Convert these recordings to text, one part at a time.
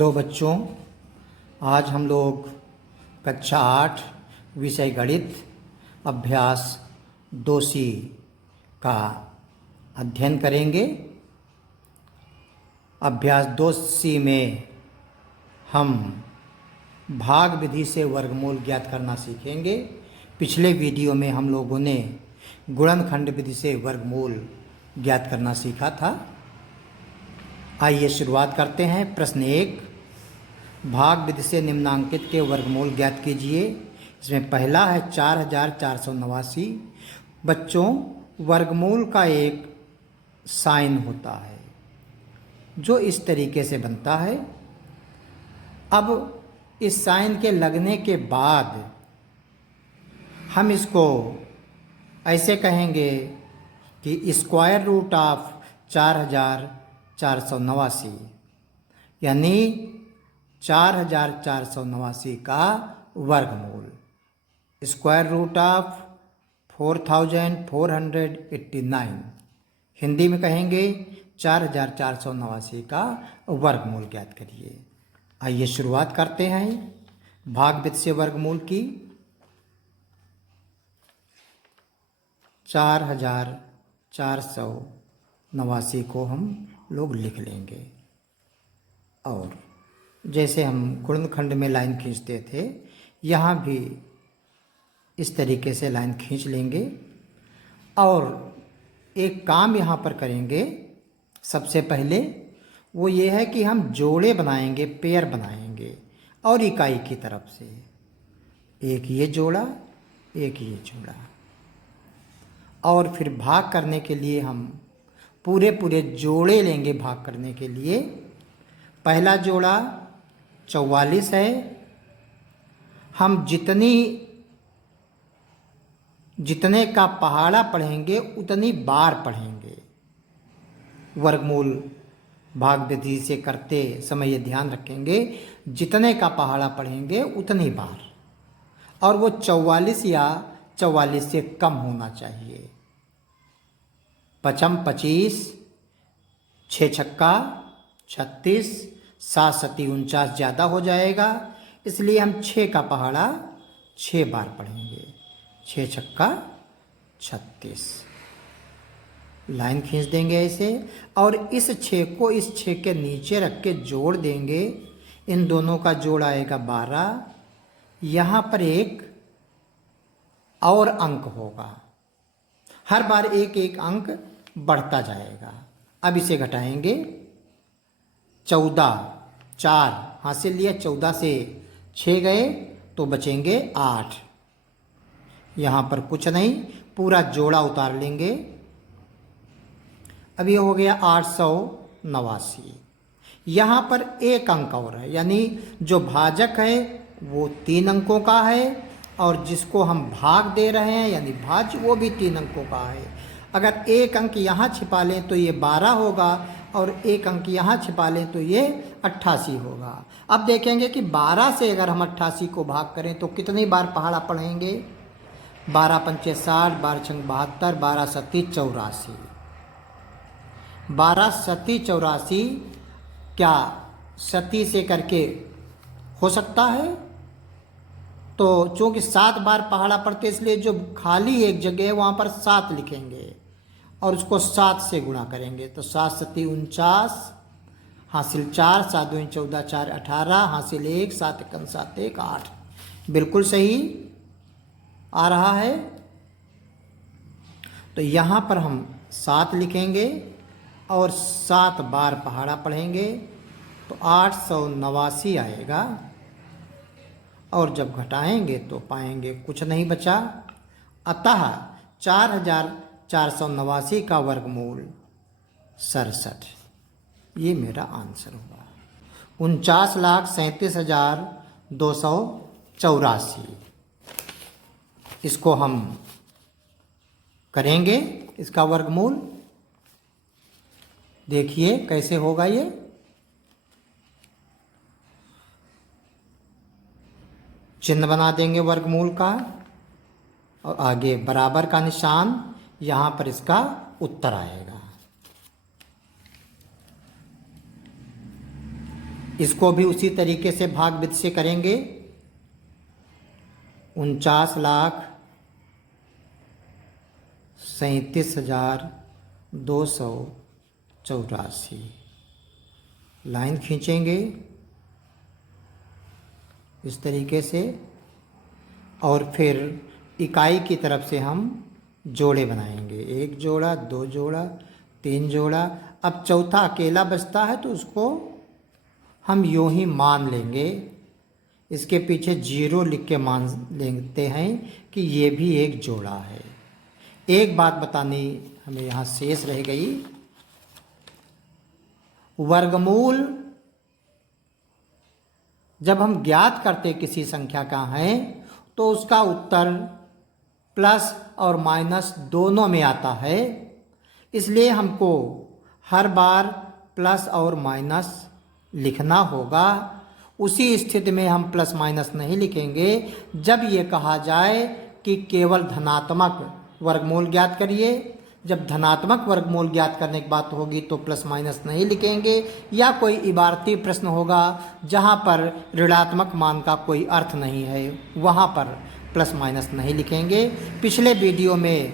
Hello बच्चों, आज हम लोग कक्षा 8 विषय गणित अभ्यास 2C का अध्ययन करेंगे। अभ्यास 2C में हम भाग विधि से वर्गमूल ज्ञात करना सीखेंगे। पिछले वीडियो में हम लोगों ने गुणनखंड विधि से वर्गमूल ज्ञात करना सीखा था। आइए शुरुआत करते हैं। प्रश्न 1, भाग विधि से निम्नांकित के वर्गमूल ज्ञात कीजिए। इसमें पहला है 4489। बच्चों, वर्गमूल का एक साइन होता है जो इस तरीके से बनता है। अब इस साइन के लगने के बाद हम इसको ऐसे कहेंगे कि स्क्वायर रूट ऑफ 4489, यानी 4489 का वर्गमूल। स्क्वायर रूट ऑफ 4489, हिंदी में कहेंगे 4489 का वर्गमूल ज्ञात करिए। आइए शुरुआत करते हैं भाग विधि से वर्गमूल की। 4489 को हम लोग लिख लेंगे, और जैसे हम गुणनखंड में लाइन खींचते थे, यहाँ भी इस तरीके से लाइन खींच लेंगे। और एक काम यहाँ पर करेंगे। सबसे पहले वो ये है कि हम जोड़े बनाएंगे, पेयर बनाएंगे, और इकाई की तरफ से एक ये जोड़ा, एक ये जोड़ा। और फिर भाग करने के लिए हम पूरे जोड़े लेंगे। भाग करने के लिए पहला जोड़ा 44 है। हम जितने का पहाड़ा पढ़ेंगे उतनी बार पढ़ेंगे। वर्गमूल भाग विधि से करते समय ये ध्यान रखेंगे, जितने का पहाड़ा पढ़ेंगे उतनी बार, और वो 44 या 44 से कम होना चाहिए। 5 25, 6 छक्का 36, 7 सती 49 ज़्यादा हो जाएगा, इसलिए हम 6 का पहाड़ा 6 बार पढ़ेंगे। 6 छक्का 36, लाइन खींच देंगे ऐसे, और इस 6 को इस 6 के नीचे रख के जोड़ देंगे। इन दोनों का जोड़ आएगा 12। यहाँ पर एक और अंक होगा, हर बार एक एक अंक बढ़ता जाएगा। अब इसे घटाएंगे। 14, 4 हासिल लिया, 14 से 6 गए तो बचेंगे 8। यहाँ पर कुछ नहीं, पूरा जोड़ा उतार लेंगे। अब ये हो गया 889। यहाँ पर एक अंक और है, यानी जो भाजक है वो 3 अंकों का है, और जिसको हम भाग दे रहे हैं यानी भाज्य, वो भी 3 अंकों का है। अगर एक अंक यहाँ छिपा लें तो ये 12 होगा, और एक अंक यहाँ छिपा लें तो ये 88 होगा। अब देखेंगे कि 12 से अगर हम 88 को भाग करें तो कितनी बार पहाड़ा पढ़ेंगे। 12 पंचे 60, 12 छंग 72, 12 सती 84। 12 सती 84 क्या सती से करके हो सकता है? तो चूँकि 7 बार पहाड़ा पढ़ते, इसलिए जो खाली एक जगह है वहाँ पर 7 लिखेंगे, और उसको 7 से गुणा करेंगे। तो 7 सती 49, हासिल 4, 7 दूनी 14, 4 18, हासिल 1, 7 एकम 7 1 8। बिल्कुल सही आ रहा है। तो यहाँ पर हम 7 लिखेंगे और 7 बार पहाड़ा पढ़ेंगे, तो 889 आएगा। और जब घटाएंगे तो पाएंगे कुछ नहीं बचा। अतः 4489 का वर्गमूल 67, ये मेरा आंसर होगा। 49,37,284, इसको हम करेंगे इसका वर्गमूल। देखिए कैसे होगा ये। चिन्ह बना देंगे वर्गमूल का, और आगे बराबर का निशान, यहाँ पर इसका उत्तर आएगा। इसको भी उसी तरीके से भाग विधि से करेंगे। 49,37,284 लाइन खींचेंगे इस तरीके से, और फिर इकाई की तरफ से हम जोड़े बनाएंगे। 1 जोड़ा, 2 जोड़ा, 3 जोड़ा। अब चौथा अकेला बचता है तो उसको हम यूं ही मान लेंगे, इसके पीछे 0 लिख के मान लेते हैं कि ये भी एक जोड़ा है। एक बात बतानी हमें यहाँ शेष रह गई, वर्गमूल जब हम ज्ञात करते किसी संख्या का है तो उसका उत्तर प्लस और माइनस दोनों में आता है। इसलिए हमको हर बार प्लस और माइनस लिखना होगा। उसी स्थिति में हम प्लस माइनस नहीं लिखेंगे जब ये कहा जाए कि केवल धनात्मक वर्गमूल ज्ञात करिए। जब धनात्मक वर्गमूल ज्ञात करने की बात होगी तो प्लस माइनस नहीं लिखेंगे, या कोई इबारती प्रश्न होगा जहाँ पर ऋणात्मक मान का कोई अर्थ नहीं है, वहाँ पर प्लस माइनस नहीं लिखेंगे। पिछले वीडियो में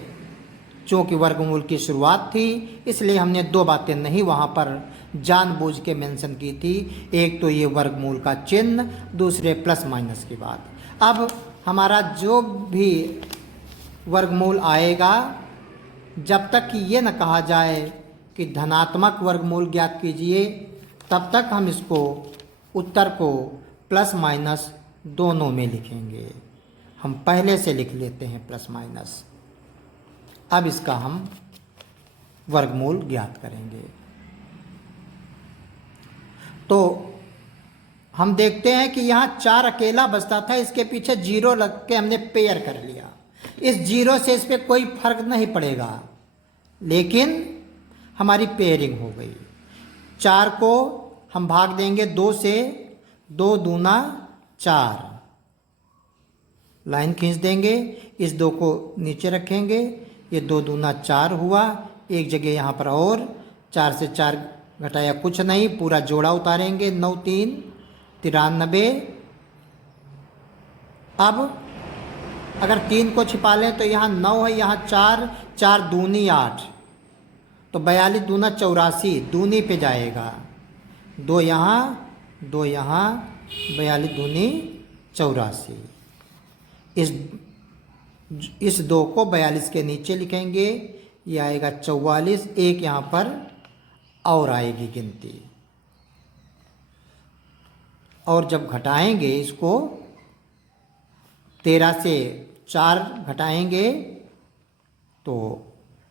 चूँकि वर्गमूल की शुरुआत थी इसलिए हमने 2 बातें नहीं वहाँ पर जानबूझ के मेंशन की थी। एक तो ये वर्गमूल का चिन्ह, दूसरे प्लस माइनस की बात। अब हमारा जो भी वर्गमूल आएगा, जब तक कि ये न कहा जाए कि धनात्मक वर्गमूल ज्ञात कीजिए, तब तक हम इसको उत्तर को प्लस माइनस दोनों में लिखेंगे। हम पहले से लिख लेते हैं प्लस माइनस। अब इसका हम वर्गमूल ज्ञात करेंगे। तो हम देखते हैं कि यहाँ 4 अकेला बचता था, इसके पीछे 0 लग के हमने पेयर कर लिया। इस 0 से इस पर कोई फर्क नहीं पड़ेगा, लेकिन हमारी पेयरिंग हो गई। 4 को हम भाग देंगे 2 से, 2 दूना 4, लाइन खींच देंगे। इस 2 को नीचे रखेंगे, ये 2 दूना 4 हुआ। एक जगह यहाँ पर और 4 से 4 घटाया कुछ नहीं, पूरा जोड़ा उतारेंगे। 9 3 93। अब अगर 3 को छिपा लें तो यहाँ 9 है, यहाँ 4, 4 दूनी 8, तो 42 दूना 84, दूनी पे जाएगा। 2 यहाँ, 2 यहाँ, 42 दूनी 84। इस 2 को 42 के नीचे लिखेंगे, ये आएगा 44। एक यहाँ पर और आएगी गिनती, और जब घटाएंगे इसको 13 से 4 घटाएंगे तो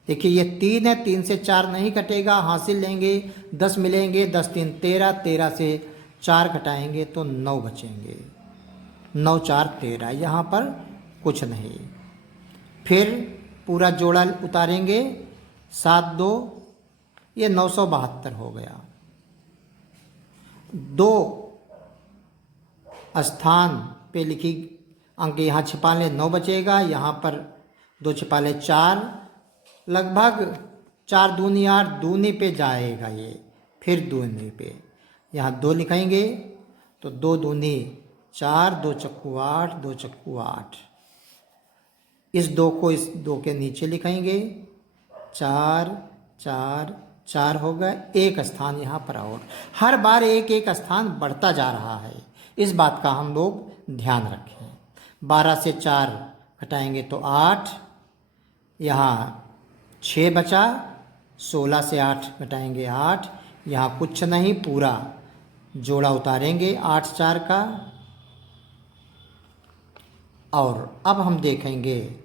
देखिए ये 3 है, 3 से 4 नहीं घटेगा, हासिल लेंगे 10 मिलेंगे। 10 3 13, 13 से 4 घटाएंगे तो 9 बचेंगे। 9 4 13, यहाँ पर कुछ नहीं। फिर पूरा जोड़ा उतारेंगे, 7 2, ये 972 हो गया। 2 स्थान पे लिखी अंक यहाँ छिपा ले, 9 बचेगा। यहाँ पर 2 छिपा ले 4, लगभग 4 दूनी 8, दूनी पे जाएगा ये, फिर दूनी पे यहाँ 2 लिखेंगे तो 2 दूनी 4, 2 चक्कू 8, 2 चक्कू 8। इस 2 को इस 2 के नीचे लिखेंगे, 4 4 4 हो गए। एक स्थान यहाँ पर और, हर बार एक एक स्थान बढ़ता जा रहा है, इस बात का हम लोग ध्यान रखें। 12 से 4 घटाएंगे तो 8, यहाँ 6 बचा। 16 से 8 घटाएंगे 8, यहाँ कुछ नहीं, पूरा जोड़ा उतारेंगे 8 4 का। और अब हम देखेंगे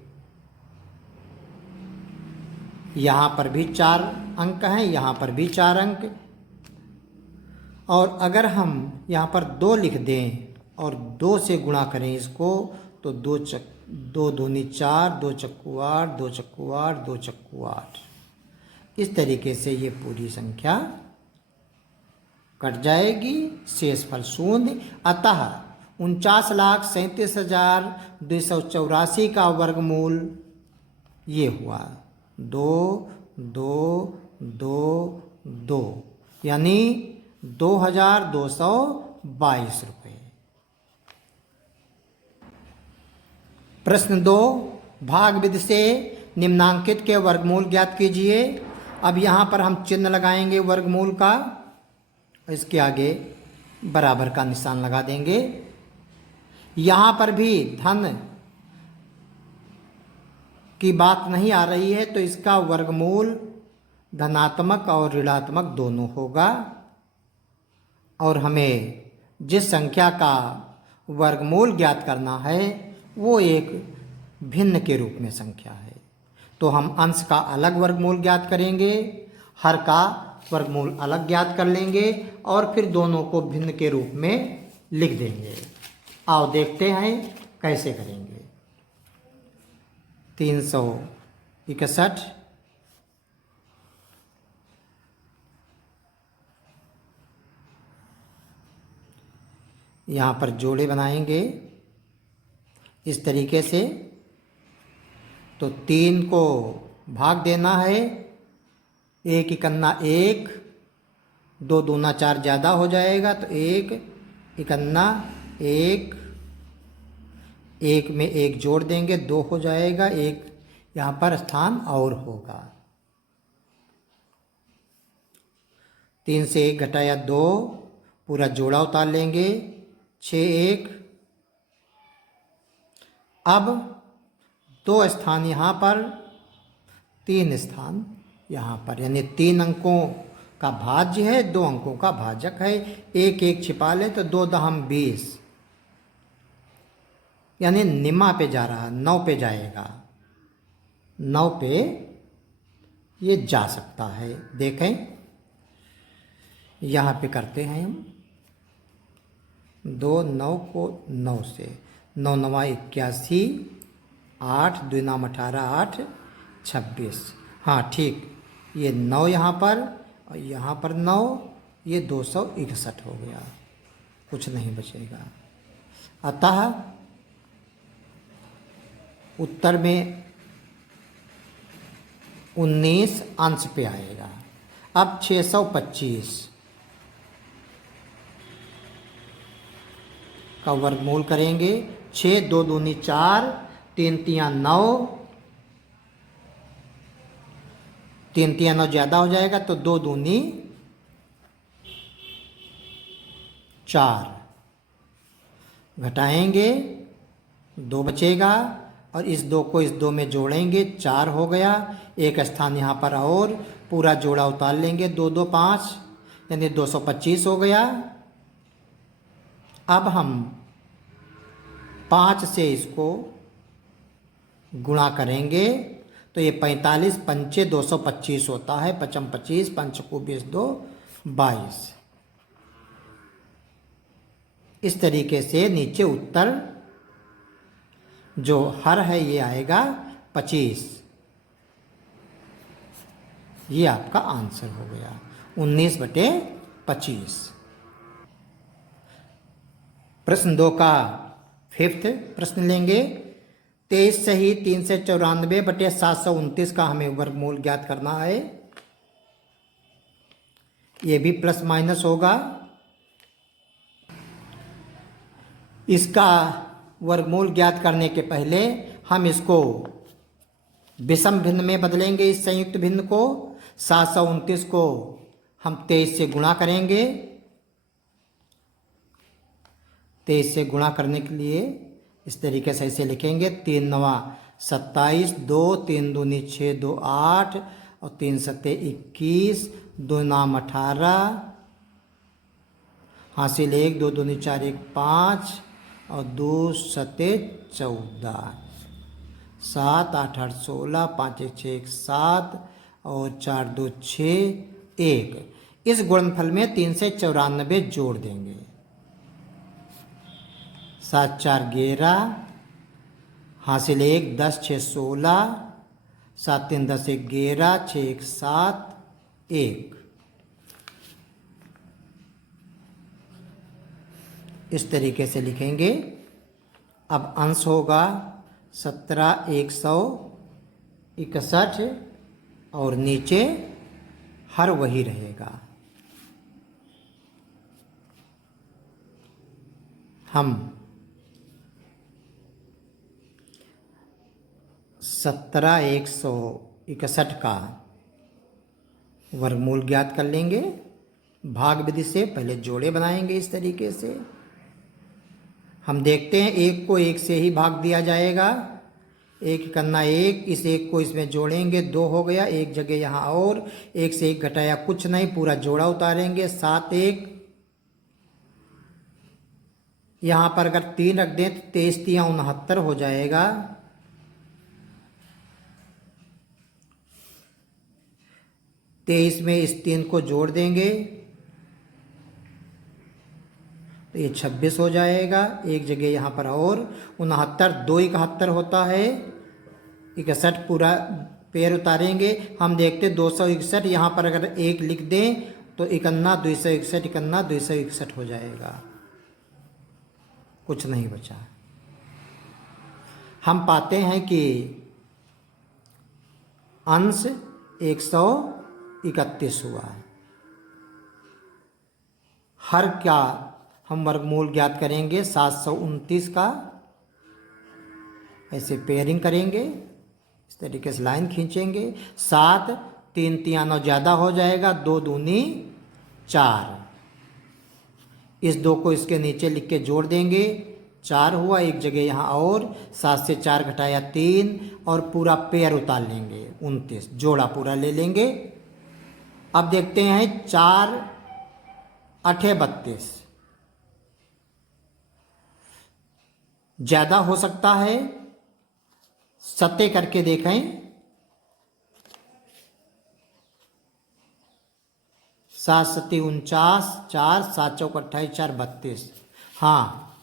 यहाँ पर भी 4 अंक हैं, यहाँ पर भी 4 अंक। और अगर हम यहाँ पर 2 लिख दें और 2 से गुणा करें इसको तो 2 दूनी 4, 2 चक्कू 8, 2 चक्कू 8, 2 चक्कू 8। इस तरीके से ये पूरी संख्या कट जाएगी, शेषफल 0। अतः 49,37,284 का वर्गमूल ये हुआ 2 2 2 2, यानी 2222 रुपये। प्रश्न 2, भाग विधि से निम्नांकित के वर्गमूल ज्ञात कीजिए। अब यहाँ पर हम चिन्ह लगाएंगे वर्गमूल का, इसके आगे बराबर का निशान लगा देंगे। यहाँ पर भी धन की बात नहीं आ रही है, तो इसका वर्गमूल धनात्मक और ऋणात्मक दोनों होगा, और हमें जिस संख्या का वर्गमूल ज्ञात करना है वो एक भिन्न के रूप में संख्या है। तो हम अंश का अलग वर्गमूल ज्ञात करेंगे, हर का वर्गमूल अलग ज्ञात कर लेंगे और फिर दोनों को भिन्न के रूप में लिख देंगे। आओ देखते हैं कैसे करेंगे। 361 यहाँ पर जोड़े बनाएंगे इस तरीके से। तो 3 को भाग देना है, 1 इकन्ना 1, 2 दूना 4 ज़्यादा हो जाएगा, तो 1 इकन्ना 1, 1 में 1 जोड़ देंगे 2 हो जाएगा, 1 यहाँ पर स्थान और होगा। 3 से 1 घटाया 2, पूरा जोड़ा उतार लेंगे, 6 1। अब 2 स्थान यहाँ पर, 3 स्थान यहाँ पर, यानी 3 अंकों का भाज्य है, 2 अंकों का भाजक है। 1 1 छिपा ले तो 2 दहम 20, यानी निमा पे जा रहा, 9 पे जाएगा, 9 पे ये जा सकता है। देखें यहाँ पे करते हैं हम 2 9 को 9 से, 9 9 81, 8 2 नाम 18, 8 26। हाँ ठीक, ये 9 यहाँ पर और यहाँ पर 9, ये 261 हो गया, कुछ नहीं बचेगा। अतः उत्तर में 19 अंश पे आएगा। अब 625 का वर्गमूल करेंगे। 6 2 दूनी 4, 3 3 9, 3 3 9 ज़्यादा हो जाएगा, तो 2 दूनी 4, घटाएंगे 2 बचेगा, और इस 2 को इस 2 में जोड़ेंगे, 4 हो गया। एक स्थान यहाँ पर और, पूरा जोड़ा उतार लेंगे, 2 2 5, यानी 225 हो गया। अब हम 5 से इसको गुणा करेंगे, तो ये 45 पंचे 225 होता है, 55 25, 5 को 20 2 22। इस तरीके से नीचे उत्तर जो हर है ये आएगा 25। ये आपका आंसर हो गया 19/25। प्रश्न 2 का 5th प्रश्न लेंगे। 23 सही 394/729 का हमें वर्गमूल ज्ञात करना है। ये भी प्लस माइनस होगा। इसका वर्गमूल ज्ञात करने के पहले हम इसको विषम भिन्न में बदलेंगे। इस संयुक्त भिन्न को 729 को हम 23 से गुणा करेंगे। 23 से गुणा करने के लिए इस तरीके से ऐसे लिखेंगे, 3 9 27, 2 3 दूनी 6 2 8, और 3 7 21, 2 नाम 18, हासिल 1, 2 दूनी 4 1 5, और 2 7 14, 7 8 8 16, 5 1 6 1 7, और 4 2 6 1। इस गुणनफल में 3 से 94 जोड़ देंगे। 7 4 11, हासिल 1, 10 6 16, 7 3 10 11, 6 1 7 1। इस तरीके से लिखेंगे। अब अंश होगा 17 161, और नीचे हर वही रहेगा। हम 17,161 का वर्गमूल ज्ञात कर लेंगे। भाग विधि से पहले जोड़े बनाएंगे। इस तरीके से हम देखते हैं, एक को एक से ही भाग दिया जाएगा। एक करना एक, इस एक को इसमें जोड़ेंगे, 2 हो गया, एक जगह यहाँ और, एक से एक घटाया कुछ नहीं, पूरा जोड़ा उतारेंगे, 7 1। यहाँ पर अगर 3 रख दें तो 23 3 69 हो जाएगा। 23 में इस 3 को जोड़ देंगे तो ये 26 हो जाएगा। एक जगह यहाँ पर और 69, 2 71 होता है। 61 पूरा पैर उतारेंगे, हम देखते 261, यहाँ पर अगर 1 लिख दें तो 51 261, 51 261 हो जाएगा, कुछ नहीं बचा। हम पाते हैं कि अंश 131 हुआ है। हर क्या हम वर्गमूल ज्ञात करेंगे 729 का। ऐसे पेयरिंग करेंगे, इस तरीके से लाइन खींचेंगे। 7 3 3 9 ज़्यादा हो जाएगा, 2 दूनी 4। इस 2 को इसके नीचे लिख के जोड़ देंगे, 4 हुआ, एक जगह यहाँ और, 7 से 4 घटाया 3 और पूरा पेयर उतार लेंगे, 29 जोड़ा पूरा ले लेंगे। अब देखते हैं 4 8 32 ज़्यादा हो सकता है, सत्ते करके देखें। 7 7 49, 4 7 चौक 28, 4 32। हाँ,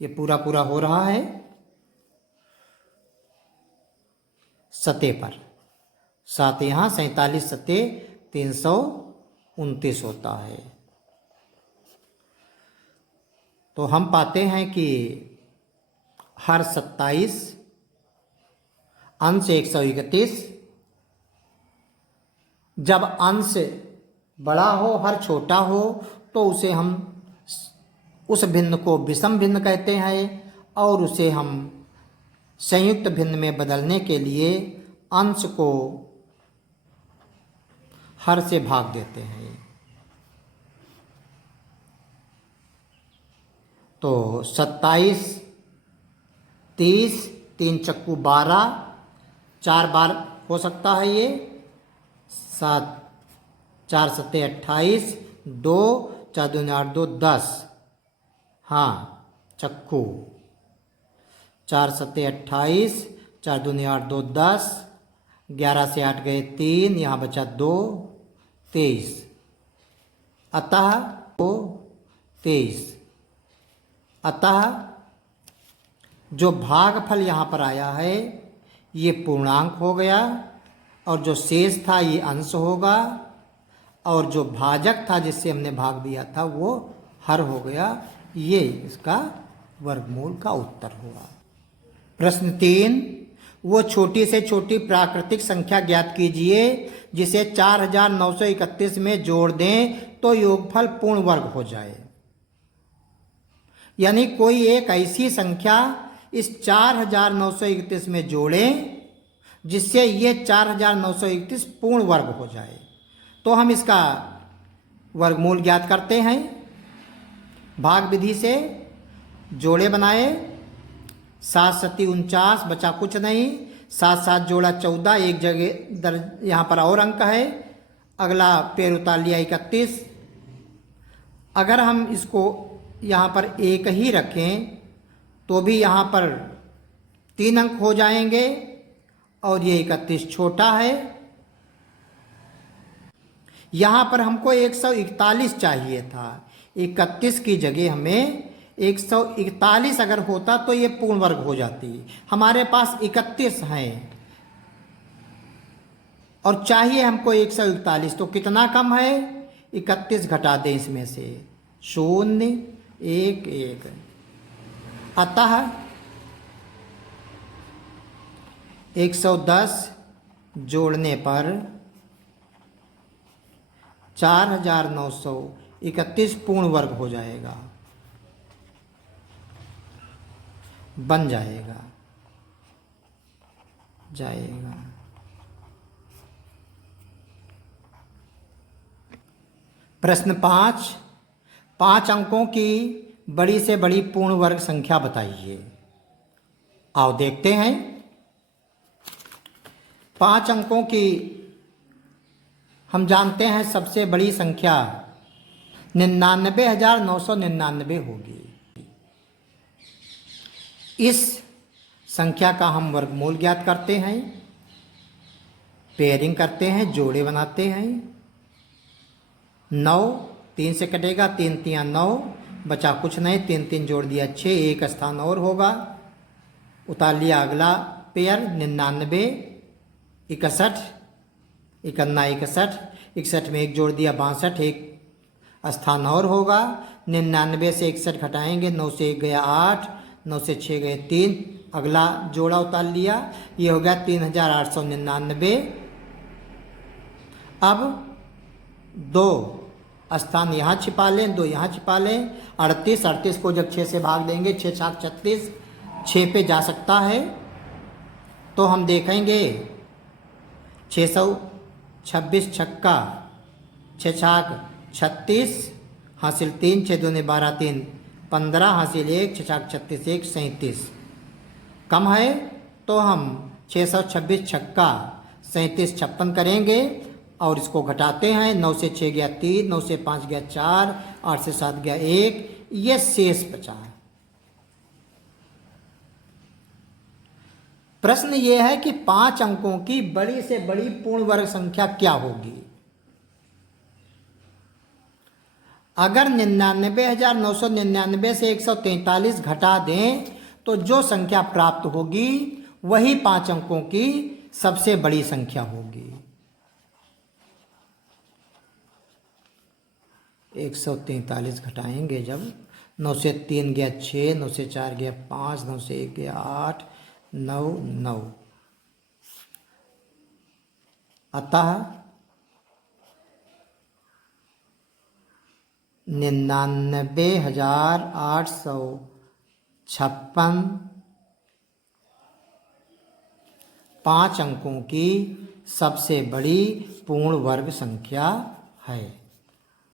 ये पूरा पूरा हो रहा है सते पर। 7 यहाँ 47 सते 329 होता है। तो हम पाते हैं कि हर 27 अंश 131। जब अंश बड़ा हो, हर छोटा हो, तो उसे हम उस भिन्न को विषम भिन्न कहते हैं और उसे हम संयुक्त भिन्न में बदलने के लिए अंश को हर से भाग देते हैं। तो 27 30 3 चक्कू 12, 4 बार हो सकता है ये। 7 4 7 28, 2 4 2 8 2 10। हाँ, चक्कू 4 7 28, 4 2 8 2 10, 11 से 8 गए 3, यहाँ बचा 2 23। अतः 2 23। अतः जो भागफल यहाँ पर आया है ये पूर्णांक हो गया और जो शेष था ये अंश होगा और जो भाजक था जिससे हमने भाग दिया था वो हर हो गया। ये इसका वर्गमूल का उत्तर हुआ। प्रश्न 3, वो छोटी से छोटी प्राकृतिक संख्या ज्ञात कीजिए जिसे 4931 में जोड़ दें तो योगफल पूर्ण वर्ग हो जाए। यानी कोई एक ऐसी संख्या इस 4931 में जोड़ें जिससे ये 4931 पूर्ण वर्ग हो जाए। तो हम इसका वर्गमूल ज्ञात करते हैं भाग विधि से। जोड़े बनाए, 7 7 49, बचा कुछ नहीं, 7 7 जोड़ा 14, एक जगह यहाँ पर और अंक है, अगला पैर उतार लिया 31। अगर हम इसको यहाँ पर एक ही रखें तो भी यहाँ पर 3 अंक हो जाएंगे और ये 31 छोटा है। यहाँ पर हमको 141 चाहिए था, 31 की जगह हमें 141 अगर होता तो ये पूर्ण वर्ग हो जाती। हमारे पास 31 हैं और चाहिए हमको 141, तो कितना कम है? 31 घटा दें इसमें से, 0 1 1। अतः 110 जोड़ने पर 4931 पूर्ण वर्ग हो जाएगा। बन जाएगा। प्रश्न 5, 5 अंकों की बड़ी से बड़ी पूर्ण वर्ग संख्या बताइए। आओ देखते हैं। 5 अंकों की हम जानते हैं सबसे बड़ी संख्या 99,999 होगी। इस संख्या का हम वर्गमूल ज्ञात करते हैं, पेयरिंग करते हैं, जोड़े बनाते हैं। 9 3 से कटेगा, 3 3 9, बचा कुछ नहीं, 3 3 जोड़ दिया 6, एक स्थान और होगा, उतार लिया अगला पेयर 99, 61, 51 61, 61 में एक जोड़ दिया 62, एक स्थान और होगा। 99 से 61 घटाएंगे, 9 से 1 गया 8, 9 से 6 गए 3, अगला जोड़ा उतार लिया, ये हो गया 3899। अब 2 स्थान यहाँ छिपा लें, 2 यहाँ छिपा लें। 38, 38 को जब 6 से भाग देंगे, 6 छाक 36, 6 पे जा सकता है, तो हम देखेंगे 626 छक्का, 6 छाक 36, हासिल 3, 6 दूने 12, 3 15, हासिल 1, 6 छाक 36, 1 37। कम है तो हम 626 छक्का 37 56 करेंगे और इसको घटाते हैं। 9 से 6 गया 3, 9 से 5 गया 4, 8 से 7 गया 1, ये शेष बचा है। प्रश्न ये है कि 5 अंकों की बड़ी से बड़ी पूर्ण वर्ग संख्या क्या होगी। अगर 99,999 से 143 घटा दें तो जो संख्या प्राप्त होगी वही 5 अंकों की सबसे बड़ी संख्या होगी। 143 घटाएंगे जब, 9 से 3 गया 6, 9 से 4 गया 5, 9 से 1 गया 8, 9 9, अतः 99,856 5 अंकों की सबसे बड़ी पूर्ण वर्ग संख्या है।